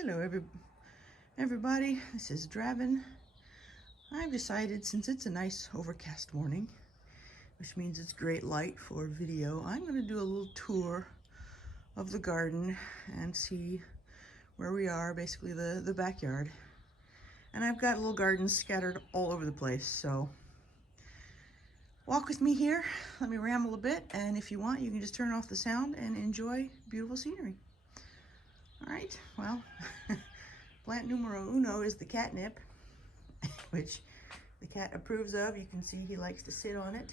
Hello everybody, this is Draven. I've decided, since it's a nice overcast morning, which means it's great light for video, I'm going to do a little tour of the garden and see where we are, basically the backyard. And I've got little gardens scattered all over the place, so walk with me here, let me ramble a bit, and if you want, you can just turn off the sound and enjoy beautiful scenery. All right, well, plant numero uno is the catnip, which the cat approves of. You can see he likes to sit on it,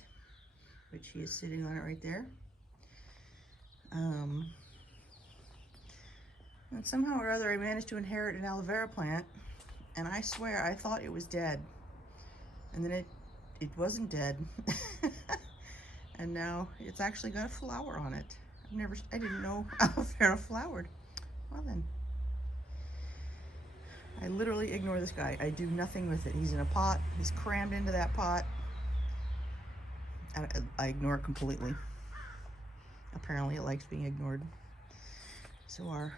which he is sitting on it right there. And somehow or other I managed to inherit an aloe vera plant, and I swear I thought it was dead. And then it wasn't dead. And now it's actually got a flower on it. I didn't know aloe vera flowered. Well then. I literally ignore this guy. I do nothing with it. He's in a pot. He's crammed into that pot. I ignore it completely. Apparently it likes being ignored. So our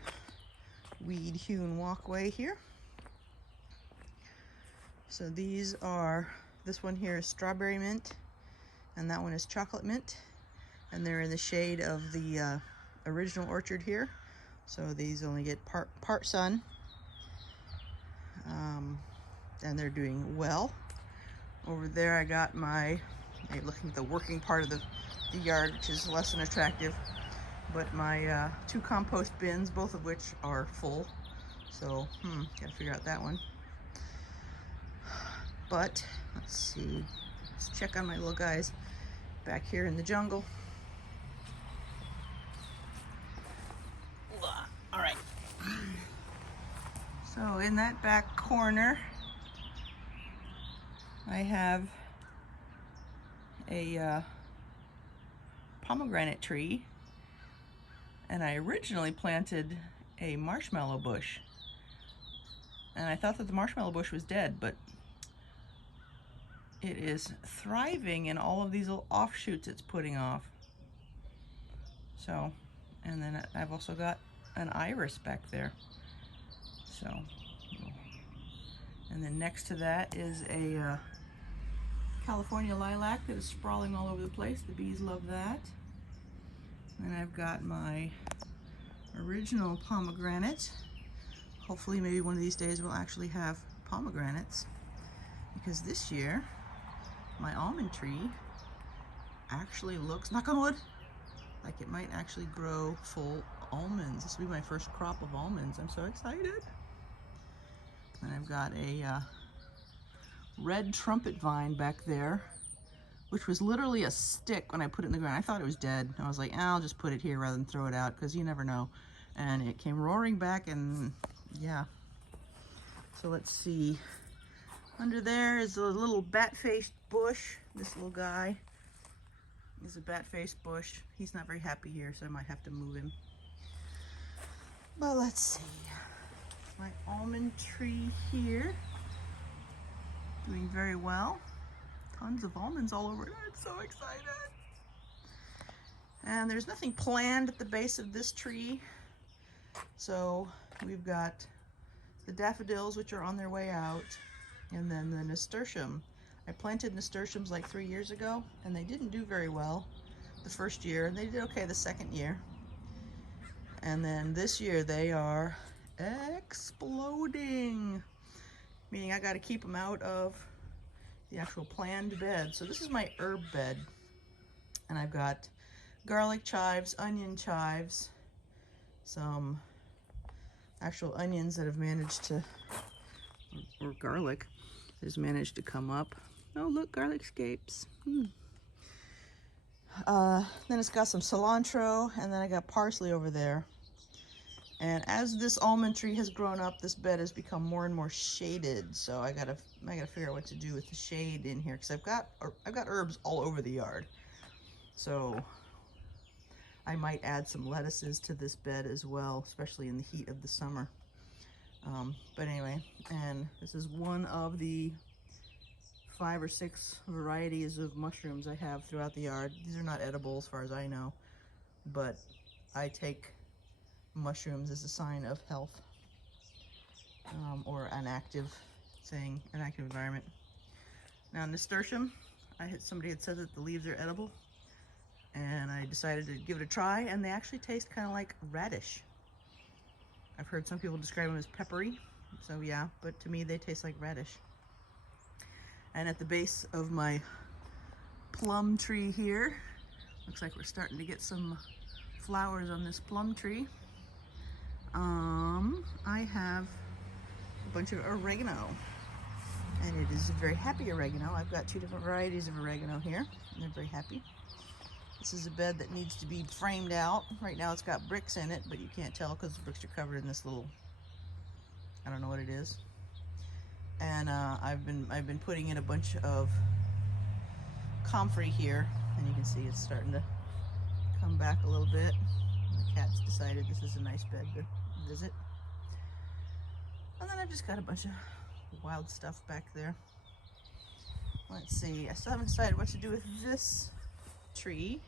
weed-hewn walkway here. So this one here is strawberry mint, and that one is chocolate mint. And they're in the shade of the original orchard here. So these only get part sun. And they're doing well. Over there I got looking at the working part of the yard, which is less than attractive, but my 2 compost bins, both of which are full. So, gotta figure out that one. But, let's see, let's check on my little guys back here in the jungle. All right. So in that back corner, I have a pomegranate tree, and I originally planted a marshmallow bush, and I thought that the marshmallow bush was dead, but it is thriving in all of these little offshoots it's putting off. So, and then I've also got an iris back there. So, and then next to that is a California lilac that is sprawling all over the place. The bees love that. And I've got my original pomegranate. Hopefully maybe one of these days we'll actually have pomegranates, because this year my almond tree actually looks, knock on wood, like it might actually grow full almonds. This will be my first crop of almonds. I'm so excited. And I've got a red trumpet vine back there, which was literally a stick when I put it in the ground. I thought it was dead. I was like, I'll just put it here rather than throw it out, because you never know. And it came roaring back, and yeah. So let's see. Under there is a little bat-faced bush. This little guy is a bat-faced bush. He's not very happy here, so I might have to move him. But let's see. My almond tree here, doing very well. Tons of almonds all over it. I'm so excited. And there's nothing planned at the base of this tree. So we've got the daffodils, which are on their way out, and then the nasturtium. I planted nasturtiums like 3 years ago, and they didn't do very well the first year, and they did okay the second year. And then this year they are exploding, meaning I got to keep them out of the actual planned bed. So this is my herb bed, and I've got garlic chives, onion chives, some actual onions that have managed to, or garlic has managed to come up. Oh look, garlic scapes. Then it's got some cilantro, and then I got parsley over there. And as this almond tree has grown up, this bed has become more and more shaded. So I gotta figure out what to do with the shade in here, because I've got herbs all over the yard. So I might add some lettuces to this bed as well, especially in the heat of the summer. But anyway, and this is one of the 5 or 6 varieties of mushrooms I have throughout the yard. These are not edible as far as I know, but I take mushrooms as a sign of health. or an active thing, an active environment. Now nasturtium, somebody had said that the leaves are edible, and I decided to give it a try, and they actually taste kind of like radish. I've heard some people describe them as peppery, so yeah, but to me they taste like radish. And at the base of my plum tree here, looks like we're starting to get some flowers on this plum tree. I have a bunch of oregano, and it is a very happy oregano. I've got 2 different varieties of oregano here, and they're very happy. This is a bed that needs to be framed out. Right now it's got bricks in it, but you can't tell because the bricks are covered in this little, I don't know what it is. And I've been putting in a bunch of comfrey here, and you can see it's starting to come back a little bit. The cat's decided this is a nice bed to visit. And then I've just got a bunch of wild stuff back there. Let's see, I still haven't decided what to do with this tree.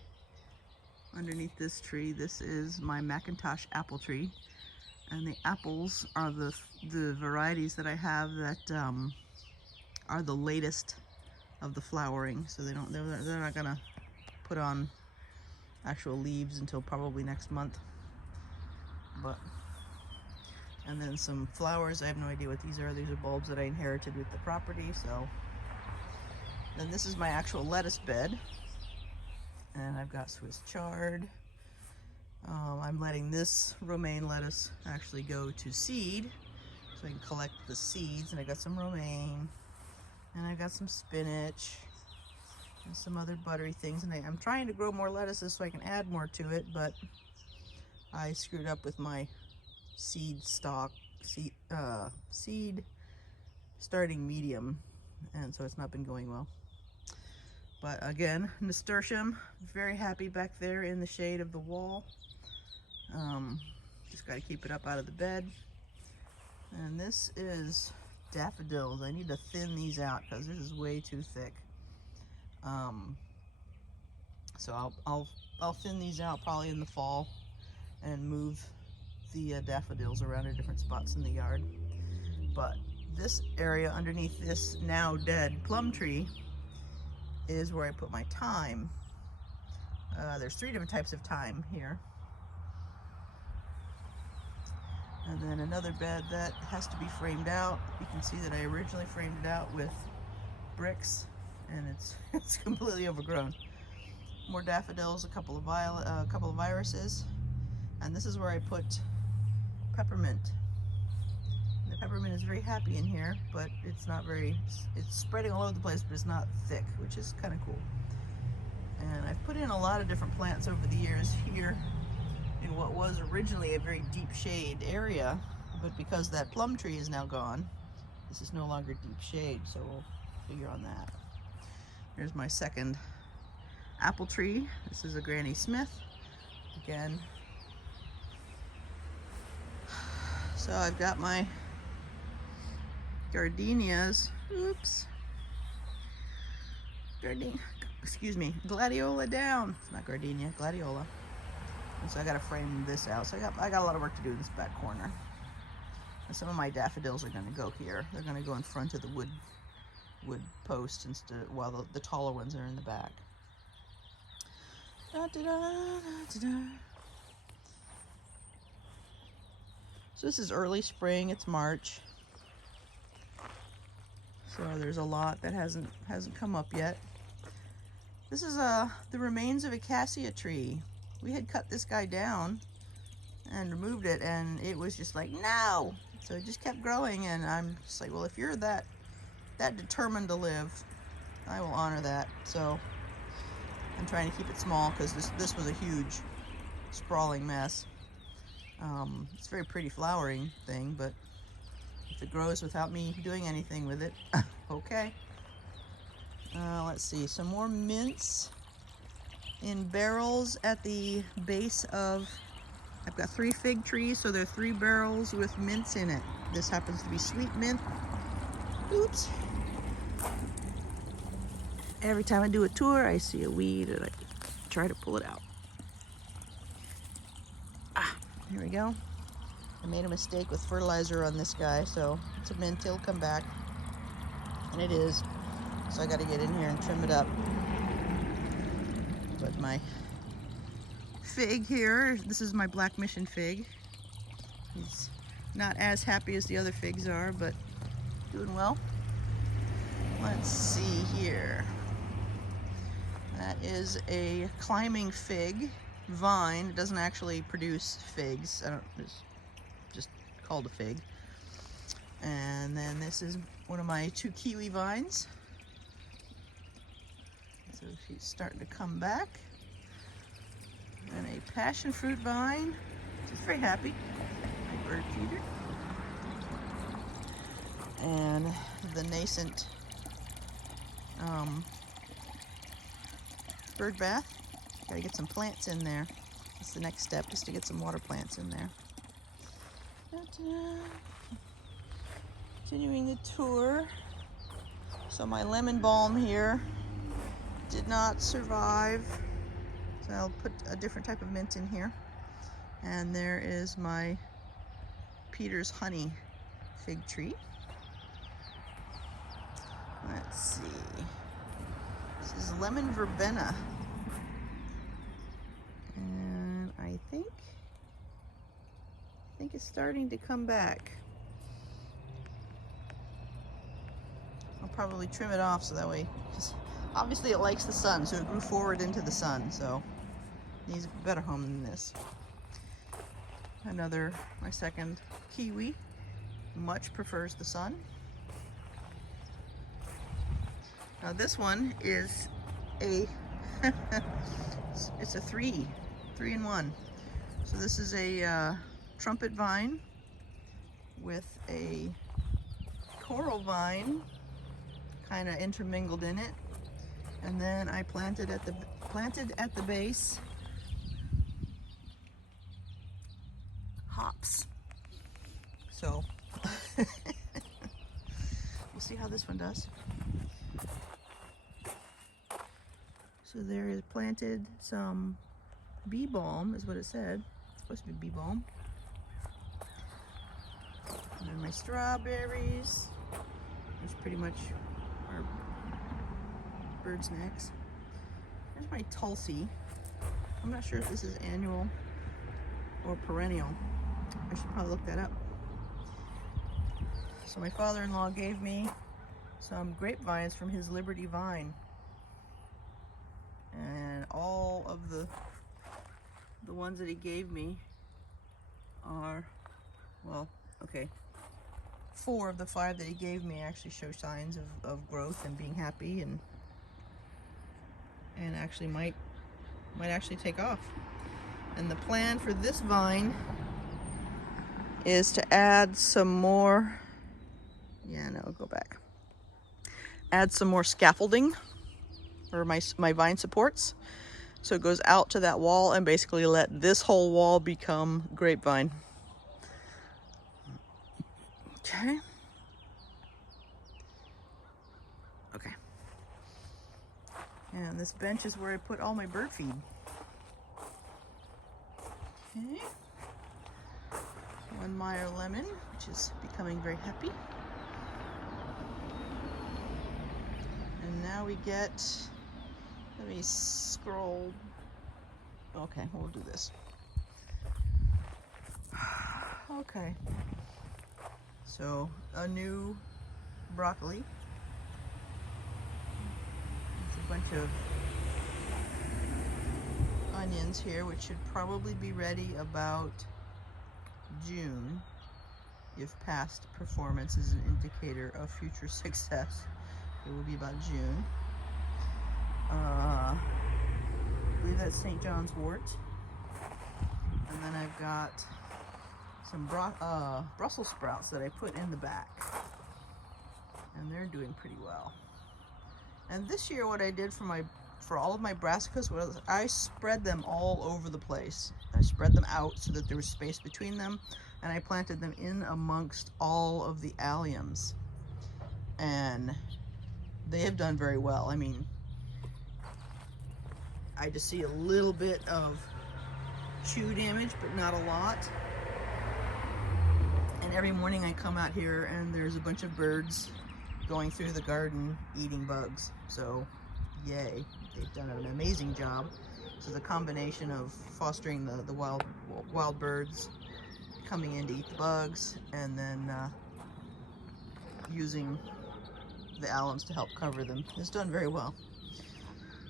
Underneath this tree, this is my Macintosh apple tree, and the apples are the varieties that I have that are the latest of the flowering, so they're not gonna put on actual leaves until probably next month. And then some flowers, I have no idea what these are. These are bulbs that I inherited with the property. So then this is my actual lettuce bed, and I've got Swiss chard. I'm letting this romaine lettuce actually go to seed, so I can collect the seeds. And I got some romaine, and I got some spinach, and some other buttery things. And I'm trying to grow more lettuces so I can add more to it, but I screwed up with my seed starting medium, and so it's not been going well. But again, nasturtium, very happy back there in the shade of the wall. Just got to keep it up out of the bed. And this is daffodils. I need to thin these out because this is way too thick. So I'll thin these out probably in the fall and move the daffodils around in different spots in the yard. But this area underneath this now dead plum tree is where I put my thyme. There's 3 different types of thyme here. And then another bed that has to be framed out. You can see that I originally framed it out with bricks, and it's completely overgrown. More daffodils, a couple of irises, and this is where I put peppermint. And the peppermint is very happy in here, but it's spreading all over the place, but it's not thick, which is kind of cool. And I've put in a lot of different plants over the years here in what was originally a very deep shade area, but because that plum tree is now gone, this is no longer deep shade, so we'll figure on that. Here's my second apple tree. This is a Granny Smith. Again, so I've got my gardenias. Oops. Gladiola down. It's not gardenia, gladiola. And so I got to frame this out. So I got a lot of work to do in this back corner. And some of my daffodils are going to go here. They're going to go in front of the wood post instead, while the taller ones are in the back. Da, da, da, da, da. So this is early spring. It's March. So there's a lot that hasn't come up yet. This is the remains of a cassia tree. We had cut this guy down and removed it, and it was just like, no. So it just kept growing, and I'm just like, well, if you're that determined to live, I will honor that. So I'm trying to keep it small because this was a huge sprawling mess. It's a very pretty flowering thing, but if it grows without me doing anything with it, okay. Let's see, some more mints in barrels at the base of, I've got 3 fig trees, so there are 3 barrels with mints in it. This happens to be sweet mint. Oops. Every time I do a tour, I see a weed and I try to pull it out. Ah, here we go. I made a mistake with fertilizer on this guy, so it's a mint, it'll come back. And it is. So I got to get in here and trim it up. But my fig here, this is my Black Mission fig. He's not as happy as the other figs are, but doing well. Let's see here. That is a climbing fig vine. It doesn't actually produce figs. It's just called a fig. And then this is one of my 2 kiwi vines. So she's starting to come back. And a passion fruit vine. She's very happy. My bird feeder. And the nascent bird bath. Gotta get some plants in there. That's the next step, is to get some water plants in there. Continuing the tour. So my lemon balm here did not survive. So I'll put a different type of mint in here. And there is my Peter's honey fig tree. Let's see. This is lemon verbena. And I think it's starting to come back. I'll probably trim it off so that way, because obviously it likes the sun, so it grew forward into the sun, so it needs a better home than this. My second kiwi, much prefers the sun. Now this one is it's a 3-in-1. So this is a trumpet vine with a coral vine kind of intermingled in it, and then I planted at the base hops. So we'll see how this one does. So there is planted some bee balm, is what it said. It's supposed to be bee balm. And then my strawberries, which pretty much are bird's necks. There's my Tulsi. I'm not sure if this is annual or perennial. I should probably look that up. So my father-in-law gave me some grapevines from his Liberty Vine. And all of the ones that he gave me are, well, okay, 4 of the 5 that he gave me actually show signs of growth and being happy, and actually might actually take off. And the plan for this vine is to add some more, go back. Add some more scaffolding, or my vine supports, so it goes out to that wall and basically let this whole wall become grapevine. Okay. And this bench is where I put all my bird feed. Okay. One Meyer lemon, which is becoming very happy. And now we get, let me scroll. Okay, we'll do this. Okay. So, a new broccoli. It's a bunch of onions here, which should probably be ready about June, if past performance is an indicator of future success. It will be about June. I believe that's St. John's wort. And then I've got some Brussels sprouts that I put in the back. And they're doing pretty well. And this year what I did for all of my brassicas was I spread them all over the place. I spread them out so that there was space between them, and I planted them in amongst all of the alliums. And they have done very well. I mean, I just see a little bit of chew damage, but not a lot. And every morning I come out here and there's a bunch of birds going through the garden eating bugs. So yay, they've done an amazing job. So the combination of fostering the wild birds coming in to eat the bugs, and then using the alums to help cover them has done very well.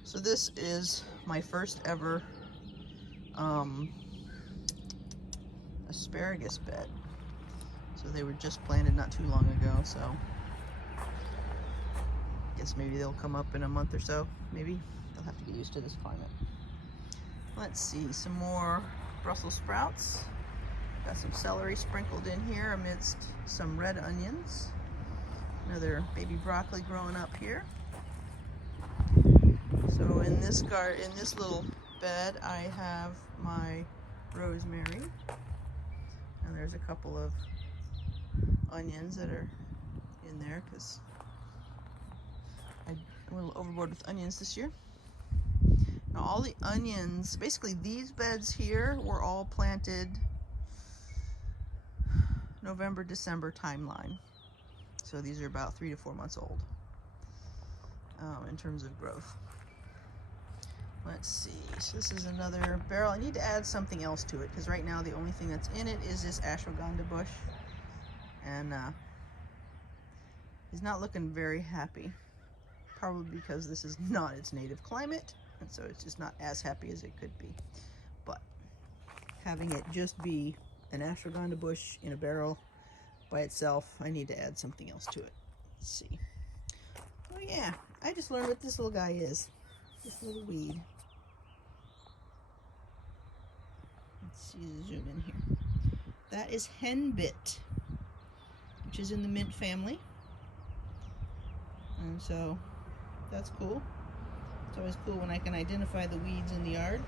So this is my first ever asparagus bed. So they were just planted not too long ago, so guess maybe they'll come up in a month or so. Maybe they'll have to get used to this climate. Let's see, some more Brussels sprouts. Got some celery sprinkled in here amidst some red onions. Another baby broccoli growing up here. So in this little bed, I have my rosemary, and there's a couple of onions that are in there because I went a little overboard with onions this year. Now all the onions, basically these beds here were all planted November, December timeline. So these are about 3 to 4 months old in terms of growth. Let's see, so this is another barrel. I need to add something else to it because right now the only thing that's in it is this ashwagandha bush. And he's not looking very happy. Probably because this is not its native climate, and so it's just not as happy as it could be. But having it just be an ashwagandha bush in a barrel by itself, I need to add something else to it. Let's see. Oh yeah, I just learned what this little guy is. This little weed. Let's see, zoom in here. That is henbit, which is in the mint family. And so that's cool. It's always cool when I can identify the weeds in the yard.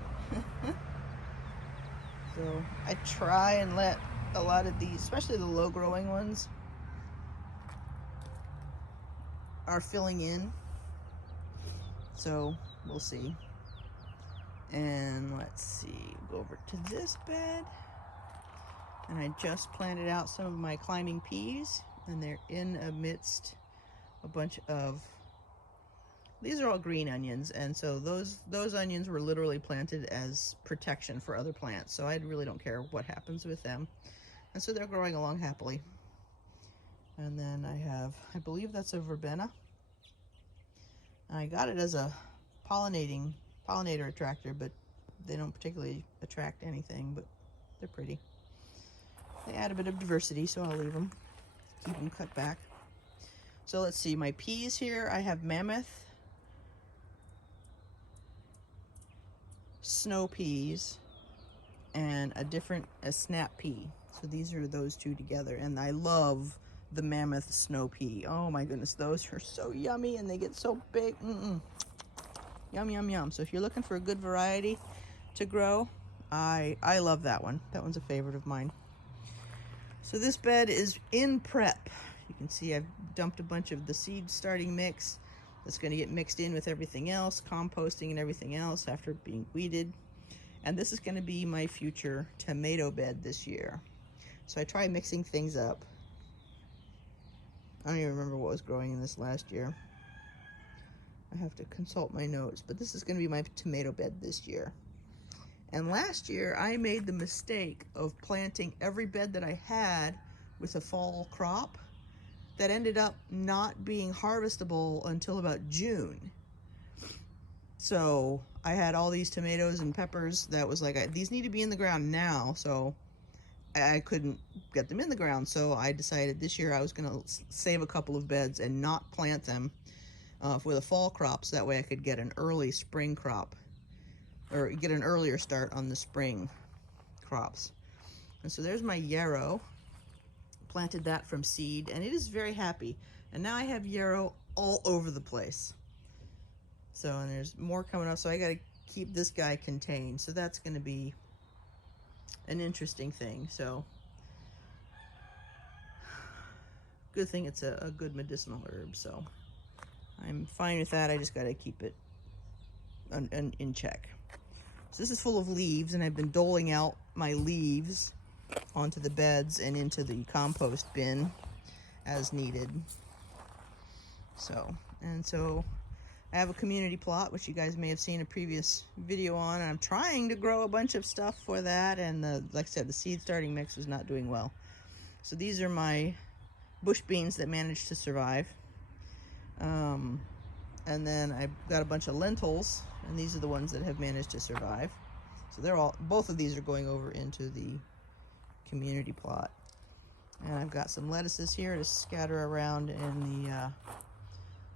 So I try and let a lot of these, especially the low growing ones, are filling in. So we'll see. And let's see, go over to this bed. And I just planted out some of my climbing peas, and they're in amidst a bunch of, these are all green onions, and so those onions were literally planted as protection for other plants, so I really don't care what happens with them. And so they're growing along happily. And then I have, I believe that's a verbena. I got it as a pollinator attractor, but they don't particularly attract anything, but they're pretty. They add a bit of diversity, so I'll leave them, keep them cut back. So let's see, my peas here, I have mammoth, snow peas, and a snap pea. So these are those two together, and I love the mammoth snow pea. Oh my goodness, those are so yummy, and they get so big. Yum, yum, yum. So if you're looking for a good variety to grow, I love that one. That one's a favorite of mine. So this bed is in prep. You can see I've dumped a bunch of the seed starting mix that's going to get mixed in with everything else, composting and everything else after being weeded. And this is going to be my future tomato bed this year. So I try mixing things up. I don't even remember what was growing in this last year. I have to consult my notes, but this is going to be my tomato bed this year. And last year I made the mistake of planting every bed that I had with a fall crop that ended up not being harvestable until about June. So I had all these tomatoes and peppers that was like, these need to be in the ground now, so I couldn't get them in the ground. So I decided this year I was going to save a couple of beds and not plant them for the fall crop, so that way I could get an early spring crop, or get an earlier start on the spring crops. And so there's my yarrow. Planted that from seed, and it is very happy. And now I have yarrow all over the place. So, and there's more coming up, so I got to keep this guy contained. So that's going to be an interesting thing. So, good thing it's a good medicinal herb, so I'm fine with that. I just got to keep it in check. So this is full of leaves, and I've been doling out my leaves onto the beds and into the compost bin as needed. So I have a community plot, which you guys may have seen a previous video on, and I'm trying to grow a bunch of stuff for that, and like I said, the seed starting mix was not doing well. So these are my bush beans that managed to survive. And then I've got a bunch of lentils, and these are the ones that have managed to survive. So both of these are going over into the community plot. And I've got some lettuces here to scatter around in the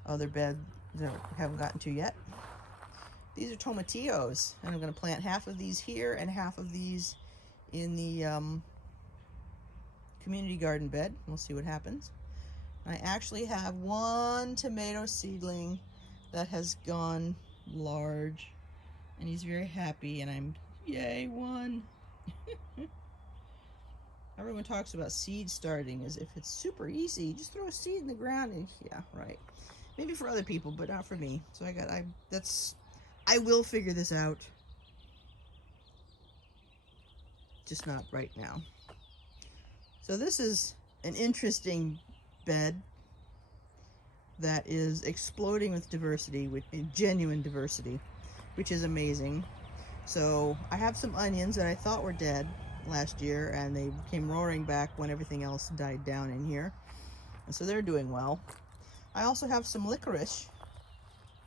other bed that I haven't gotten to yet. These are tomatillos, and I'm going to plant half of these here and half of these in the community garden bed. We'll see what happens. I actually have one tomato seedling that has gone large, and he's very happy, and I'm, yay, one. Everyone talks about seed starting as if it's super easy. Just throw a seed in the ground and, yeah, right. Maybe for other people, but not for me. So I will figure this out. Just not right now. So this is an interesting bed that is exploding with diversity, with genuine diversity, which is amazing. So I have some onions that I thought were dead last year, and they came roaring back when everything else died down in here. And so they're doing well. I also have some licorice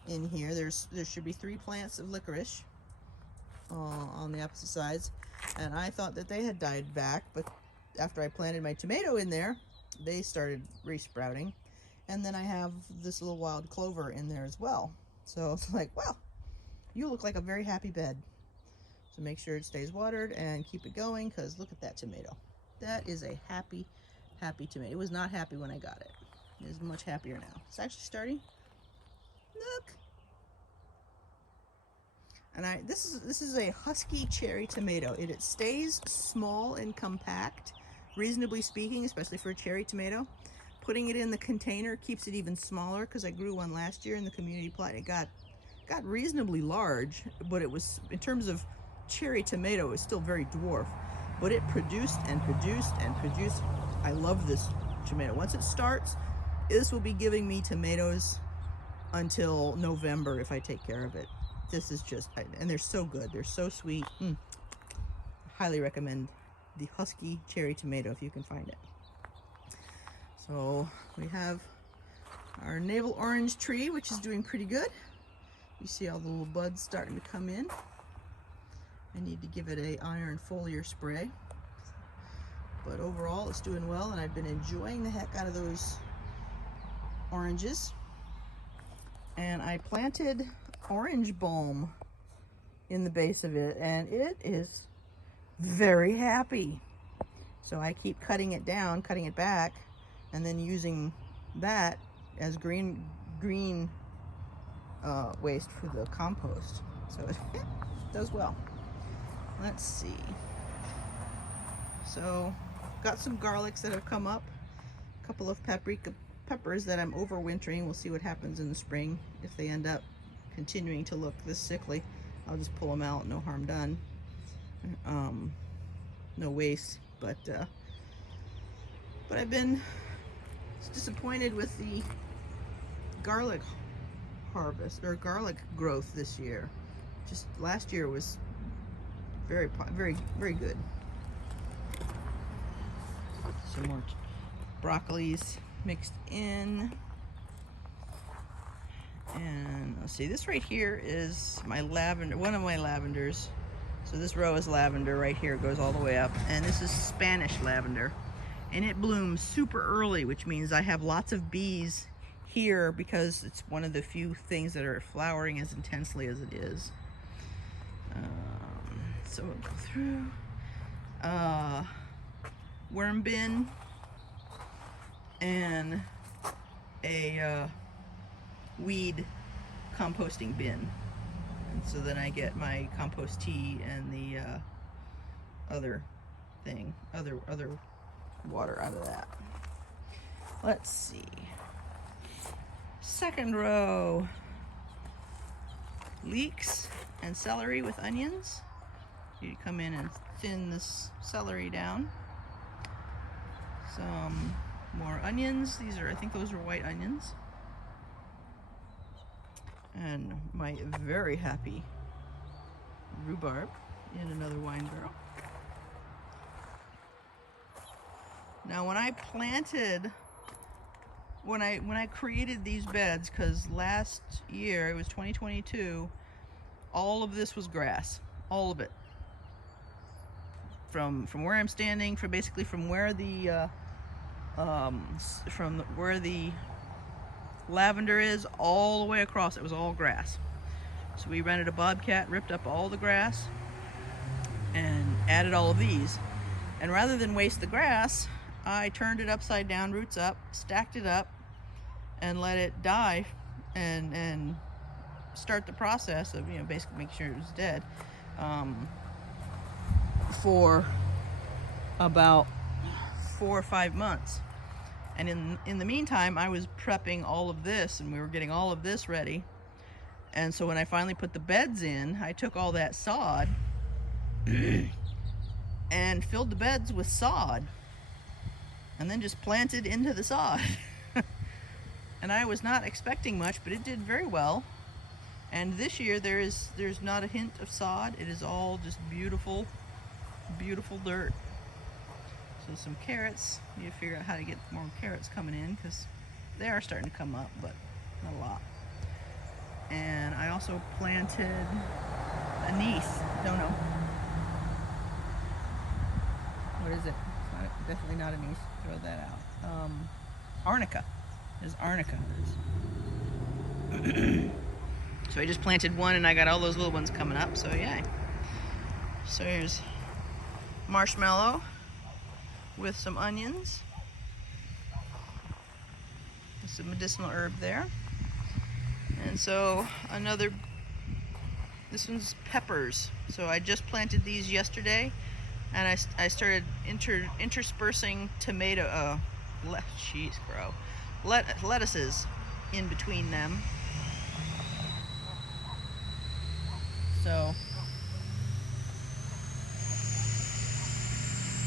in here. There should be 3 plants of licorice on the opposite sides, and I thought that they had died back, but after I planted my tomato in there, they started resprouting. And then I have this little wild clover in there as well. So it's like, well, you look like a very happy bed. So make sure it stays watered and keep it going, because look at that tomato. That is a happy, happy tomato. It was not happy when I got it. It is much happier now. It's actually starting. Look. And this is a husky cherry tomato. It stays small and compact, reasonably speaking, especially for a cherry tomato. Putting it in the container keeps it even smaller, because I grew one last year in the community plot. It got reasonably large, but it was, in terms of cherry tomato, it was still very dwarf. But it produced and produced and produced. I love this tomato. Once it starts, this will be giving me tomatoes until November if I take care of it. This is just, and they're so good. They're so sweet. Highly recommend the husky cherry tomato if you can find it. So we have our navel orange tree, which is doing pretty good. You see all the little buds starting to come in. I need to give it a iron foliar spray. But overall, it's doing well, and I've been enjoying the heck out of those oranges. And I planted orange balm in the base of it, and it is very happy. So I keep cutting it down, cutting it back, and then using that as green waste for the compost. So it does well. Let's see. So got some garlics that have come up, a couple of peppers that I'm overwintering. We'll see what happens in the spring. If they end up continuing to look this sickly, I'll just pull them out. No harm done. No waste, but I've been disappointed with the garlic harvest or garlic growth this year. Just last year was very, very good. Some more broccolis mixed in. And let's see, this right here is my lavender, one of my lavenders. So this row is lavender right here, it goes all the way up. And this is Spanish lavender. And it blooms super early, which means I have lots of bees here because it's one of the few things that are flowering as intensely as it is. So we'll go through. Worm bin and a weed composting bin. And so then I get my compost tea and the other water out of that. Let's see. Second row, leeks and celery with onions. You come in and thin this celery down. Some more onions. These are, I think those are white onions. And my very happy rhubarb in another wine barrel. Now when I planted, when I created these beds, because last year, it was 2022, all of this was grass, all of it. From where I'm standing, basically from where the where the lavender is, all the way across, it was all grass. So we rented a bobcat, ripped up all the grass, and added all of these. And rather than waste the grass, I turned it upside down, roots up, stacked it up, and let it die, and start the process of, basically make sure it was dead, for about 4 or 5 months. And in the meantime, I was prepping all of this, and we were getting all of this ready. And so when I finally put the beds in, I took all that sod and filled the beds with sod, and then just planted into the sod. And I was not expecting much, but it did very well. And this year there's not a hint of sod. It is all just beautiful, beautiful dirt. So some carrots. You need to figure out how to get more carrots coming in, because they are starting to come up, but not a lot. And I also planted anise. Don't know. What is it? Definitely not anise. Throw that out. Arnica. There's arnica. So I just planted one, and I got all those little ones coming up, so yay. So here's marshmallow with some onions. There's some medicinal herb there. And so this one's peppers. So I just planted these yesterday, and I started interspersing tomato, lettuces in between them. So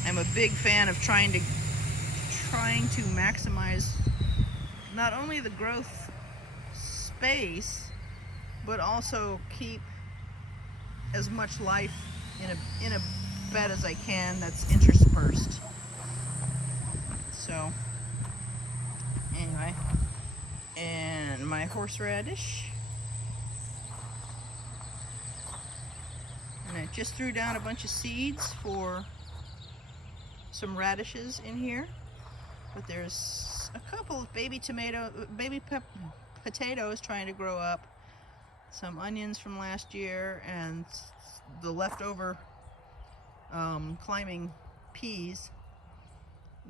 I'm a big fan of trying to maximize not only the growth space, but also keep as much life in a bed as I can that's interspersed. So anyway, and my horseradish. And I just threw down a bunch of seeds for some radishes in here, but there's a couple of baby potatoes trying to grow up, some onions from last year, and the leftover climbing peas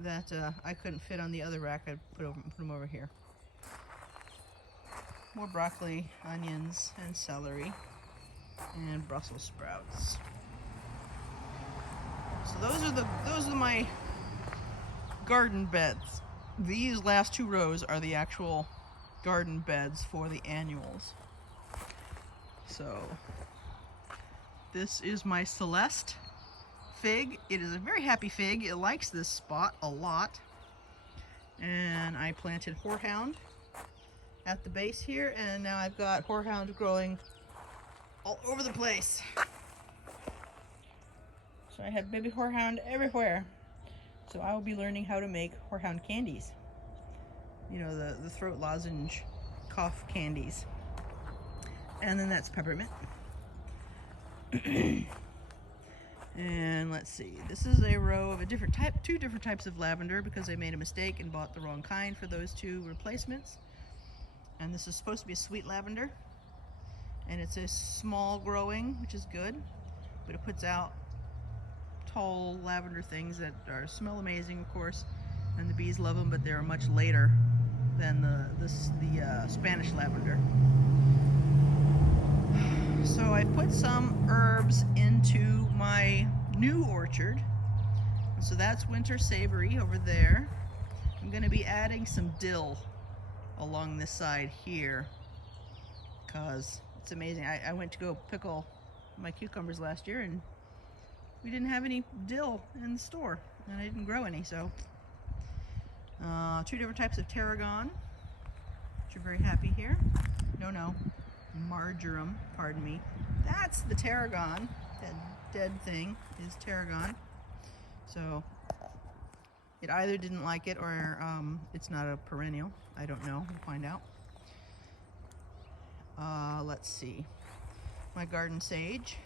that I couldn't fit on the other rack. I put them over here. More broccoli, onions, and celery, and Brussels sprouts. So those are my garden beds. These last 2 rows are the actual garden beds for the annuals. So this is my Celeste fig. It is a very happy fig. It likes this spot a lot. And I planted horehound at the base here, and now I've got horehound growing all over the place. So I have baby horehound everywhere. So I will be learning how to make horehound candies. You know, the throat lozenge cough candies. And then that's peppermint. And let's see, this is a row of two different types of lavender, because I made a mistake and bought the wrong kind for those 2 replacements. And this is supposed to be a sweet lavender, and it's a small growing, which is good, but it puts out tall lavender things that smell amazing, of course, and the bees love them, but they're much later than the Spanish lavender. So I put some herbs into my new orchard. And so that's winter savory over there. I'm going to be adding some dill along this side here, because it's amazing. I went to go pickle my cucumbers last year, and we didn't have any dill in the store, and I didn't grow any, so Two different types of tarragon, which are very happy here. No, marjoram, pardon me. That's the tarragon. That dead thing is tarragon. So it either didn't like it or it's not a perennial. I don't know. We'll find out. Let's see. My garden sage.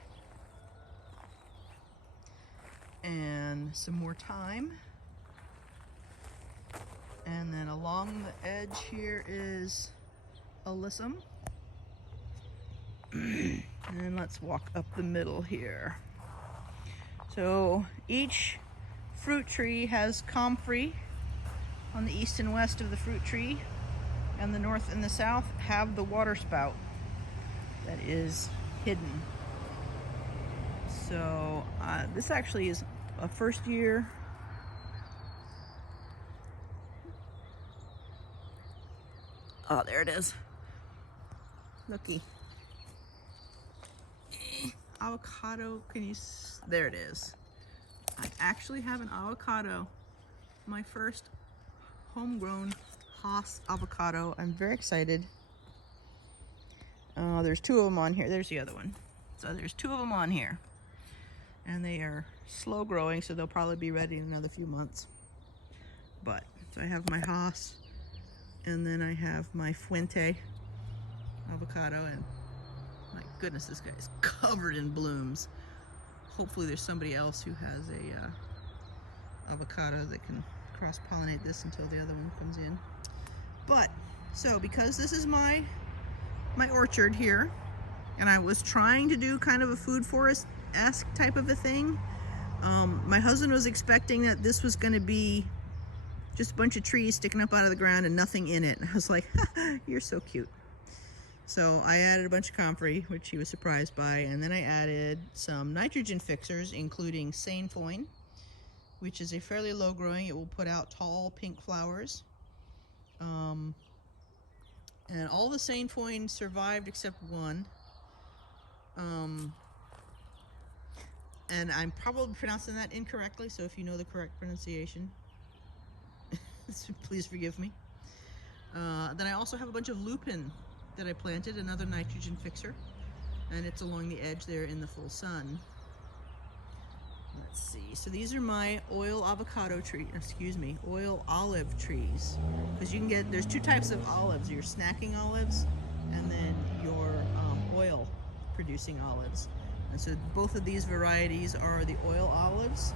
And some more thyme. And then along the edge here is alyssum. And let's walk up the middle here. So each fruit tree has comfrey on the east and west of the fruit tree, and the north and the south have the water spout that is hidden. So this actually is a first year. Oh, there it is. Looky. Avocado, there it is. I actually have an avocado. My first homegrown Haas avocado. I'm very excited. There's two of them on here. There's the other one. So there's two of them on here. And they are slow growing, so they'll probably be ready in another few months. But, so I have my Haas, and then I have my Fuente avocado, and my goodness, this guy is covered in blooms. Hopefully there's somebody else who has a avocado that can cross-pollinate this until the other one comes in. But, so because this is my orchard here, and I was trying to do kind of a food forest-esque type of a thing, my husband was expecting that this was going to be just a bunch of trees sticking up out of the ground and nothing in it. And I was like, you're so cute. So I added a bunch of comfrey, which he was surprised by, and then I added some nitrogen fixers, including sainfoin, which is a fairly low growing. It will put out tall pink flowers. And all the sainfoin survived except one. And I'm probably pronouncing that incorrectly, so if you know the correct pronunciation, please forgive me. Then I also have a bunch of lupin that I planted, another nitrogen fixer, and it's along the edge there in the full sun. Let's see, so these are my oil olive trees, because you can get, there's two types of olives, your snacking olives and then your oil producing olives. And so both of these varieties are the oil olives,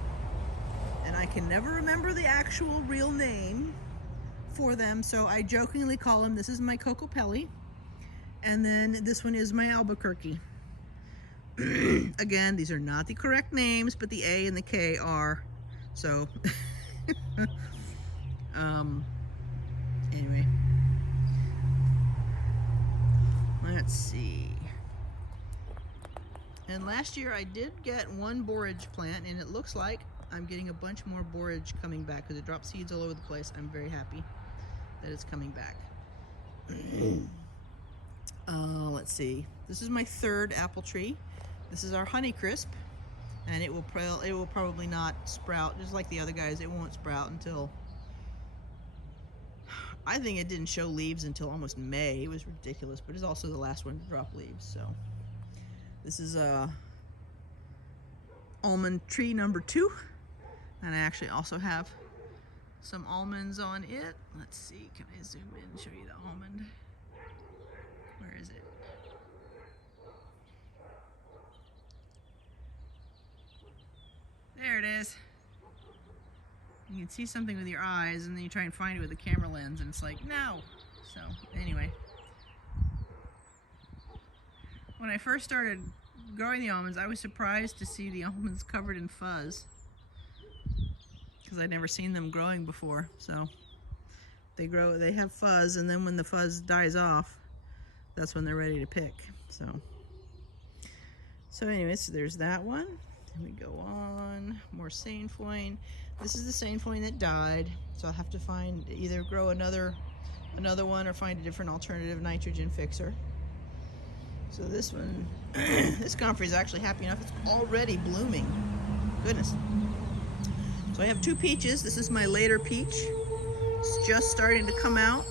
and I can never remember the actual real name for them, so I jokingly call them, this is my Cocopelli, and then this one is my Albuquerque. Again, these are not the correct names, but the A and the K are. So, anyway, let's see. And last year I did get one borage plant, and it looks like I'm getting a bunch more borage coming back because it dropped seeds all over the place. I'm very happy that it's coming back. Let's see. This is my third apple tree. This is our Honeycrisp, and it will probably not sprout, just like the other guys. It won't sprout until, I think it didn't show leaves until almost May. It was ridiculous, but it's also the last one to drop leaves. So this is almond tree number 2, and I actually also have some almonds on it. Let's see, can I zoom in and show you the almond? Where is it? There it is. You can see something with your eyes, and then you try and find it with a camera lens, and it's like, no! So, anyway. When I first started growing the almonds, I was surprised to see the almonds covered in fuzz, because I'd never seen them growing before. So, they have fuzz, and then when the fuzz dies off, that's when they're ready to pick. So anyways, there's that one. And we go on, more sainfoin. This is the sainfoin that died, so I'll have to either grow another one or find a different alternative nitrogen fixer. So this one, this comfrey is actually happy enough. It's already blooming. Goodness. So I have 2 peaches. This is my later peach, It's just starting to come out.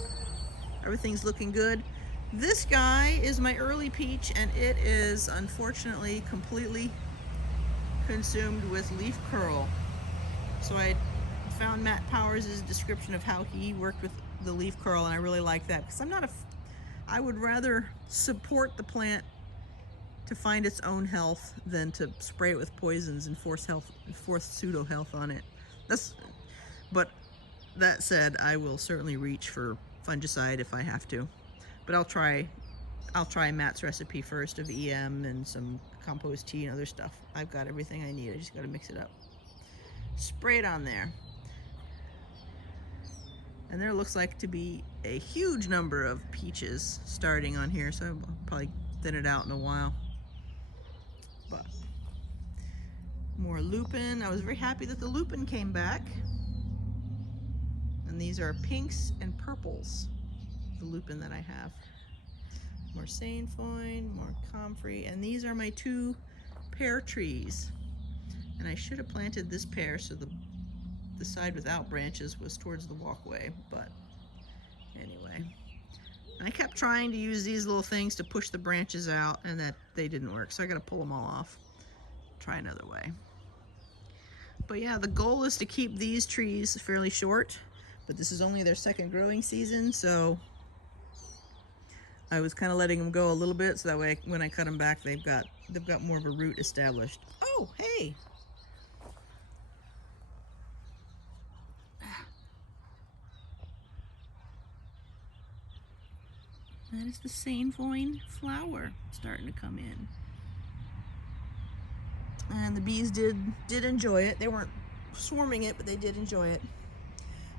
Everything's looking good. This guy is my early peach, and it is unfortunately completely consumed with leaf curl. So I found Matt Powers' description of how he worked with the leaf curl, and I really like that, because I would rather support the plant to find its own health than to spray it with poisons and force pseudo health on it. But that said, I will certainly reach for fungicide if I have to. But I'll try Matt's recipe first of EM and some compost tea and other stuff. I've got everything I need. I just got to mix it up. Spray it on there. And there looks like to be a huge number of peaches starting on here, so I'll probably thin it out in a while. But more lupin. I was very happy that the lupin came back. And these are pinks and purples, the lupin that I have. More sainfoin, more comfrey, and these are my 2 pear trees. And I should have planted this pear so the side without branches was towards the walkway, but anyway. And I kept trying to use these little things to push the branches out, and that they didn't work, so I gotta pull them all off. Try another way. But yeah, the goal is to keep these trees fairly short, but this is only their 2nd growing season, so I was kind of letting them go a little bit, so that way when I cut them back, they've got more of a root established. Oh, hey! That is the sainfoin flower starting to come in. And the bees did enjoy it. They weren't swarming it, but they did enjoy it.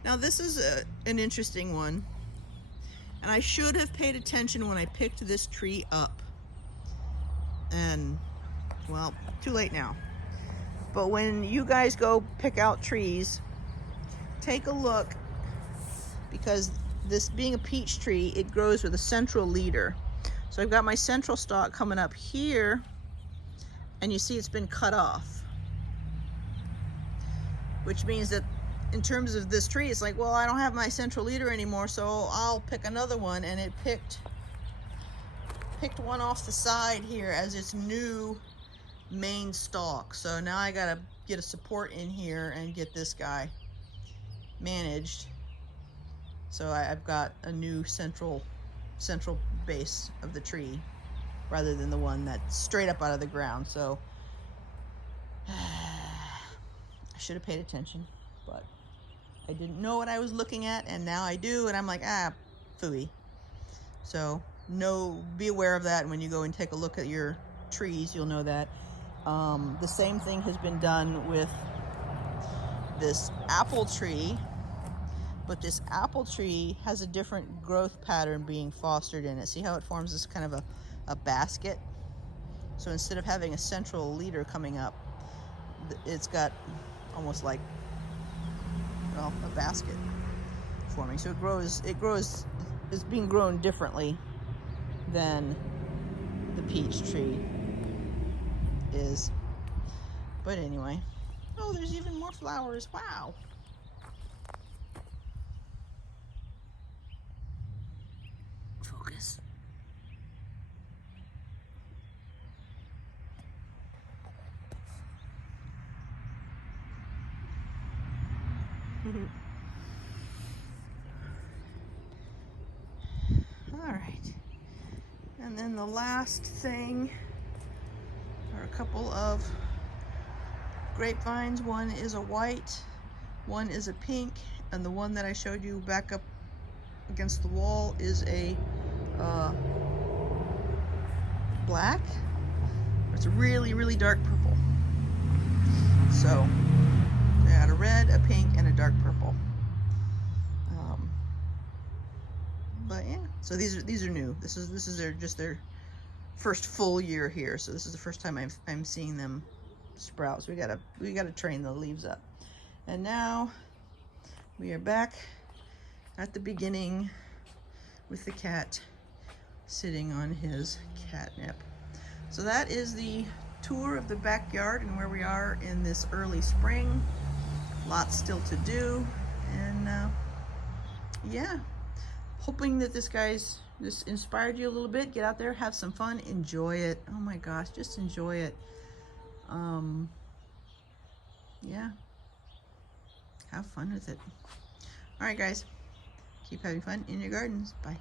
Now this is an interesting one. And I should have paid attention when I picked this tree up. And, well, too late now. But when you guys go pick out trees, take a look, because this being a peach tree, it grows with a central leader. So I've got my central stalk coming up here, and you see it's been cut off. Which means that in terms of this tree, it's like, well, I don't have my central leader anymore, so I'll pick another one, and it picked one off the side here as its new main stalk. So now I gotta get a support in here and get this guy managed. So I've got a new central base of the tree rather than the one that's straight up out of the ground. So I should have paid attention, but I didn't know what I was looking at, and now I do, and I'm like, phooey. So be aware of that, and when you go and take a look at your trees, you'll know that. The same thing has been done with this apple tree, but this apple tree has a different growth pattern being fostered in it. See how it forms this kind of a basket? So instead of having a central leader coming up, it's got almost like, well, a basket forming. So it's being grown differently than the peach tree is. But anyway, oh, there's even more flowers. Wow. Focus. All right. And then the last thing are a couple of grapevines. One is a white, one is a pink, and the one that I showed you back up against the wall is a black. It's a really, really dark purple. So I got a red, a pink, and a dark purple. But yeah, so these are new. This is their first full year here. So this is the first time I'm seeing them sprout. So we gotta train the leaves up. And now we are back at the beginning with the cat sitting on his catnip. So that is the tour of the backyard and where we are in this early spring. Lots still to do, and yeah, hoping that this inspired you a little bit. Get out there, have some fun, enjoy it. Oh my gosh, just enjoy it. Um, yeah, have fun with it. All right, guys, keep having fun in your gardens. Bye.